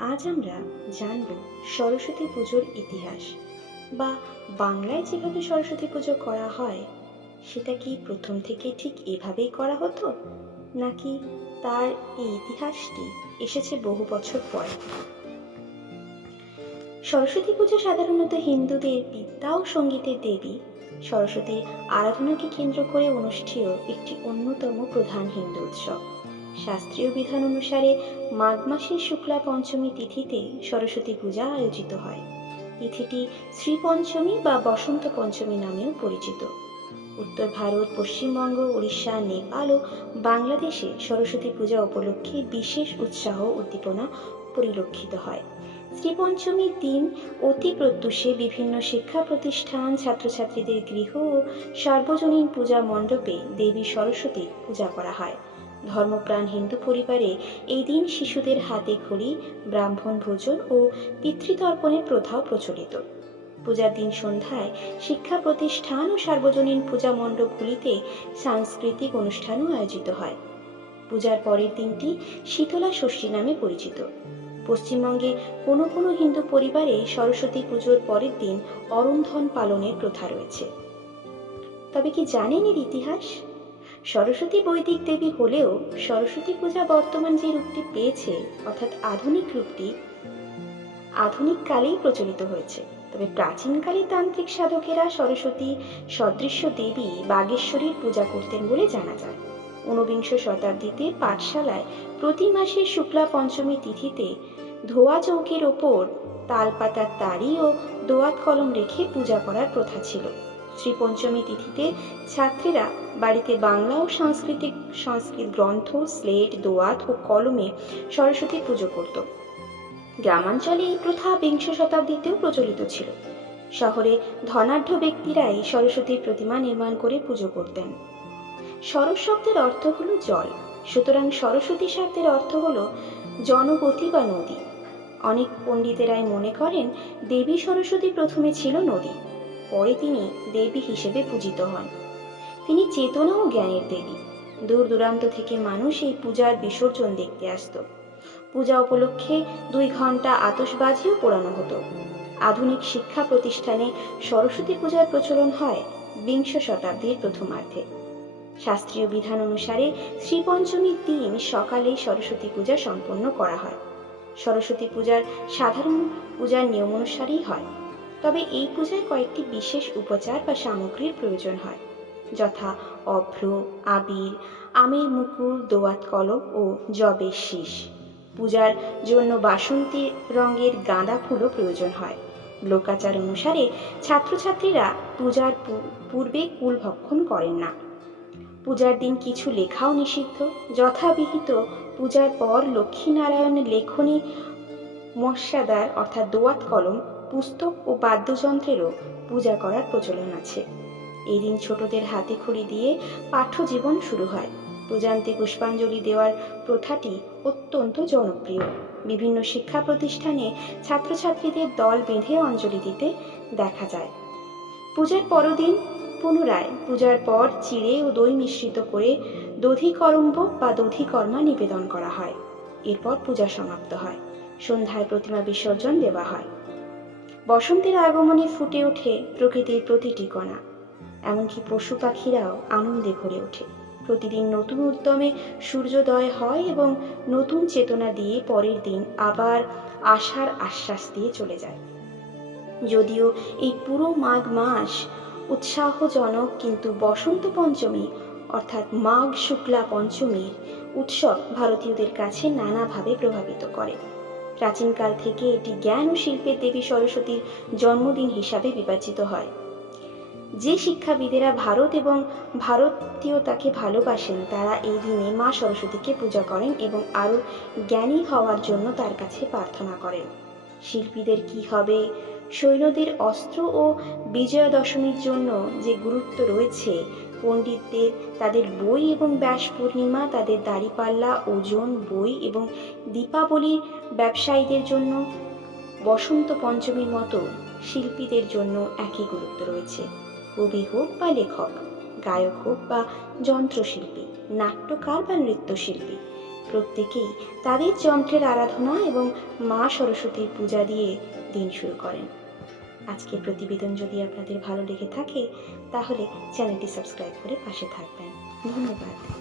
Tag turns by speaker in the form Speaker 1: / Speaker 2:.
Speaker 1: আজ আমরা জানব সরস্বতী পুজোর ইতিহাস বা বাংলায় যেভাবে সরস্বতী পুজো করা হয়, সেটা কি প্রথম থেকে ঠিক এভাবেই করা হতো? নাকি তার এই ইতিহাসটি এসেছে বহু বছর পরে? সরস্বতী পুজো সাধারণত হিন্দুদের বিদ্যা ও সঙ্গীতের দেবী সরস্বতীর আরাধনাকে কেন্দ্র করে অনুষ্ঠেয় একটি অন্যতম প্রধান হিন্দু উৎসব। শাস্ত্রীয় বিধান অনুসারে মাঘ মাসের শুক্লা পঞ্চমী তিথিতে সরস্বতী পূজা আয়োজিত হয়। তিথিটি শ্রী পঞ্চমী বা বসন্ত পঞ্চমী নামেও পরিচিত। উত্তর ভারত, পশ্চিমবঙ্গ উড়িষ্যা নেপাল ও বাংলাদেশে সরস্বতী পূজা উপলক্ষে বিশেষ উৎসাহ উদ্দীপনা পরিলক্ষিত হয়। শ্রীপঞ্চমীর দিন অতি প্রত্যুষে বিভিন্ন শিক্ষা প্রতিষ্ঠান, ছাত্রছাত্রীদের গৃহ ও সার্বজনীন পূজা মণ্ডপে দেবী সরস্বতীর পূজা করা হয়। ধর্মপ্রাণ হিন্দু পরিবারে এই দিন শিশুদের হাতে খড়ি ব্রাহ্মণ ভোজন ও পিতৃতর্পণের প্রথাও প্রচলিত। পূজার দিন সন্ধ্যায় শিক্ষা প্রতিষ্ঠান ও সার্বজনীন পূজা মণ্ডপগুলিতে সাংস্কৃতিক অনুষ্ঠানও আয়োজিত হয়। পূজার পরের দিনটি শীতলা ষষ্ঠী নামে পরিচিত। পশ্চিমবঙ্গে কোনো কোনো হিন্দু পরিবারে সরস্বতী পুজোর পরের দিন অরন্ধন পালনের প্রথা রয়েছে। তবে কি জানেন এর ইতিহাস? সরস্বতী বৈদিক দেবী হলেও সরস্বতী পূজা বর্তমান যে রূপটি পেয়েছে, অর্থাৎ আধুনিক রূপটি, আধুনিক কালেই প্রচলিত হয়েছে। তবে প্রাচীনকালে তান্ত্রিক সাধকেরা সরস্বতী সদৃশ্য দেবী বাগেশ্বরীর পূজা করতেন বলে জানা যায়। ঊনবিংশ শতাব্দীতে পাঠশালায় প্রতি মাসের শুক্লা পঞ্চমী তিথিতে ধোয়া চৌকির ওপর তালপাতার তারি ও দোয়াত কলম রেখে পূজা করার প্রথা ছিল। শ্রী পঞ্চমী তিথিতে ছাত্রীরা বাড়িতে বাংলা ও সাংস্কৃতিক, সংস্কৃত গ্রন্থ, স্লেট, দোয়াত ও কলমে সরস্বতী পুজো করত। গ্রামাঞ্চলে এই প্রথা বিংশ শতাব্দীতেও প্রচলিত ছিল। শহরে ধনাঢ্য ব্যক্তিরাই সরস্বতীর প্রতিমা নির্মাণ করে পুজো করতেন। সরস শব্দের অর্থ হলো জল। সুতরাং সরস্বতী শব্দের অর্থ হলো জনগতি বা নদী। অনেক পণ্ডিতেরাই মনে করেন দেবী সরস্বতী প্রথমে ছিল নদী। পরে তিনি দেবী হিসেবে পূজিত হন। তিনি চেতনা ও জ্ঞানের দেবী। দূর দূরান্ত থেকে মানুষ এই পূজার বিসর্জন দেখতে আসত। পূজা উপলক্ষে দুই ঘণ্টা আতসবাজিও পোড়ানো হতো। আধুনিক শিক্ষা প্রতিষ্ঠানে সরস্বতী পূজার প্রচলন হয় বিংশ শতাব্দীর প্রথমার্ধে। শাস্ত্রীয় বিধান অনুসারে শ্রীপঞ্চমীর দিন সকালেই সরস্বতী পূজা সম্পন্ন করা হয়। সরস্বতী পূজার সাধারণ পূজার নিয়ম অনুসারেই হয়। তবে এই পূজায় কয়েকটি বিশেষ উপচার বা সামগ্রীর প্রয়োজন হয়, যথা অভ্র, আবির, আমের মুকুল, দোয়াত কলম ও জবের শীষ। পূজার জন্য বাসন্তী রঙের গাঁদা ফুলও প্রয়োজন হয়। লোকাচার অনুসারে ছাত্রছাত্রীরা পূজার পূর্বে কুল ভক্ষণ করেন না। পূজার দিন কিছু লেখাও নিষিদ্ধ, যথাবিহিত পূজার পর লক্ষ্মীনারায়ণের লেখনী মর্যাদার অর্থাৎ দোয়াত কলম পুস্তক ও বাদ্যযন্ত্রেরও পূজা করার প্রচলন আছে। এই দিন ছোটদের হাতে খড়ি দিয়ে পাঠ্য জীবন শুরু হয়। পূজান্তে পুষ্পাঞ্জলি দেওয়ার প্রথাটি অত্যন্ত জনপ্রিয়। বিভিন্ন শিক্ষা প্রতিষ্ঠানে ছাত্রছাত্রীদের দল বেঁধে অঞ্জলি দিতে দেখা যায়। পূজার পরদিন পুনরায় পূজার পর চিড়ে ও দই মিশ্রিত করে দধিকরম্ব বা দধিকর্মা নিবেদন করা হয়। এরপর পূজা সমাপ্ত হয়। সন্ধ্যায় প্রতিমা বিসর্জন দেওয়া হয়। বসন্তের আগমনে ফুটে ওঠে প্রকৃতির প্রতিটি কণা। এমনকি পশু পাখিরাও আনন্দে ভরে ওঠে। প্রতিদিন নতুন উদ্যমে সূর্যোদয় হয় এবং নতুন চেতনা দিয়ে পরের দিন আবার আশার আশ্বাস দিয়ে চলে যায়। যদিও এই পুরো মাঘ মাস উৎসাহজনক, কিন্তু বসন্ত পঞ্চমী অর্থাৎ মাঘ শুক্লা পঞ্চমীর উৎসব ভারতীয়দের কাছে নানাভাবে প্রভাবিত করে। প্রাচীনকাল থেকে এটি জ্ঞান ও শিল্পের দেবী সরস্বতীর জন্মদিন হিসাবে বিবেচিত হয়। যে শিক্ষাবিদেরা ভারত এবং ভারতীয়তাকে ভালোবাসেন, তারা এই দিনে মা সরস্বতীকে পূজা করেন এবং আরও জ্ঞানী হওয়ার জন্য তার কাছে প্রার্থনা করেন। শিল্পীদের কি হবে? সৈন্যদের অস্ত্র ও বিজয়া দশমীর জন্য যে গুরুত্ব রয়েছে পণ্ডিতদের তাদের বই এবং ব্যাস পূর্ণিমা, তাদের দাড়িপাল্লা, ওজন, বই এবং দীপাবলির ব্যবসায়ীদের জন্য বসন্ত পঞ্চমীর মতো শিল্পীদের জন্য একই গুরুত্ব রয়েছে। কবি হোক বা লেখক, গায়ক হোক বা যন্ত্রশিল্পী, নাট্যকার বা নৃত্যশিল্পী, প্রত্যেকেই তাদের যন্ত্রের আরাধনা এবং মা সরস্বতীর পূজা দিয়ে দিন শুরু করেন। আজকের প্রতিবেদন যদি আপনাদের ভালো লেগে থাকে তাহলে চ্যানেলটি সাবস্ক্রাইব করে পাশে থাকবেন। ধন্যবাদ।